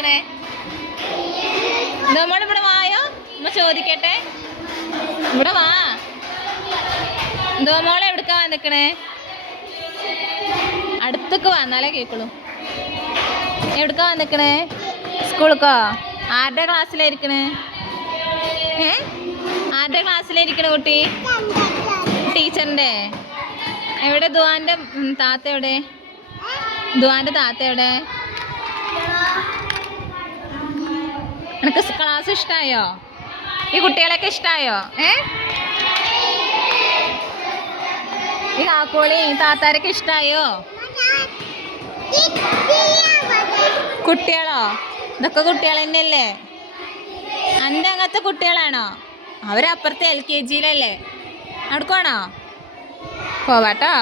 നിക്കണേ? നമ്മളിവിടെ വായോ, നമ്മ ചോദിക്കട്ടെ. ഇവിടെ വാ. മോളെ എവിടക്കാ നിക്കണേ? അടുത്തേക്ക് വാ, എന്നാലേ കേക്കുള്ളൂ. എവിടക്കാ നിക്കണേ? സ്കൂളിക്കോ? ആരുടെ ക്ലാസ്സിലായിരിക്കണേ? ആരുടെ ക്ലാസ്സിലായിരിക്കണ കുട്ടി? ടീച്ചറിന്റെ. എവിടെ ദുവാന്റെ താത്ത എവിടെ? ദുവാന്റെ താത്ത എവിടെ? നിനക്ക് ക്ലാസ് ഇഷ്ടായോ? ഈ കുട്ടികളൊക്കെ ഇഷ്ടായോ? ഈ കാക്കോളി താത്താരൊക്കെ ഇഷ്ടായോ? കുട്ടികളോ? ഇതൊക്കെ കുട്ടികൾ തന്നെയല്ലേ? എൻ്റെ അങ്ങനത്തെ കുട്ടികളാണോ? അവരപ്പുറത്തെ LKG-യിലല്ലേ? അടുക്കുവാണോ? പോവാട്ടോ.